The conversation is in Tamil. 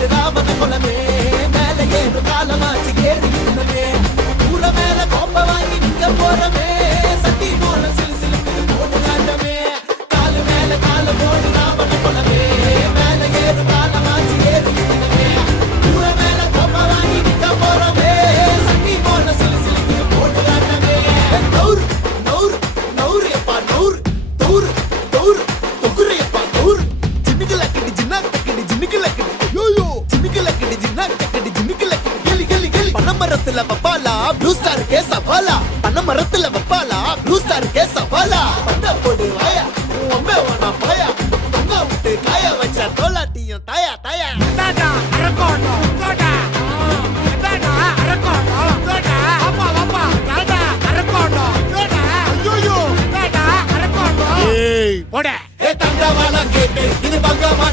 போடு ராவண குலமே மேல ஏறு காலமாச்சு ஏறி குலமே ஊர மேல கோப்ப வாங்கி நிக்க போறமே சட்டி போல சிலு சிலுக்கு போட்டு காட்டமே காலு மேல கால போடு ராவண குலமே மேல ஏறு காலமாச்சு ஏறி குலமே ஊர மேல கோப்ப வாங்கி நிக்க போறமே சட்டி போல சிலு சிலுக்கு போட்டு காட்டமே நௌர் நௌர் நௌர் எப்பா நௌர் தௌர் தௌர் தொகுரு எப்பா தௌர் ஜின்னுக்கு லக்கடி ஜின்னா தக்கடி ஜின்னுக்கு லக்கடி யோயோ ஜின்னுக்கு லக்கடி ஜின்னா தக்கடி ஜின்னுக்கு லக்கடி கெலி கெலி கெலி பனமரத்துல வப்பாலா ப்ளூ ஸ்டார் கே சவாலா பனமரத்துல வப்பாலா ப்ளூ ஸ்டார் கே சவாலா பட்ட போடு வாயா அம்மே வானா பாயா தொங்க விட்டு காய வச்ச தோலாட்டியும் தாயா தாயா இதாடா அரக்கோணோ இதாடா இதாடா அரக்கோணோ இதாடா அப்பா இதாடா அரக்கோணோ இதாடா ஐயோ இதாடா அரக்கோணோ ஏய் போடா ஏ தங்கவால கேட்டு இது பங்கமா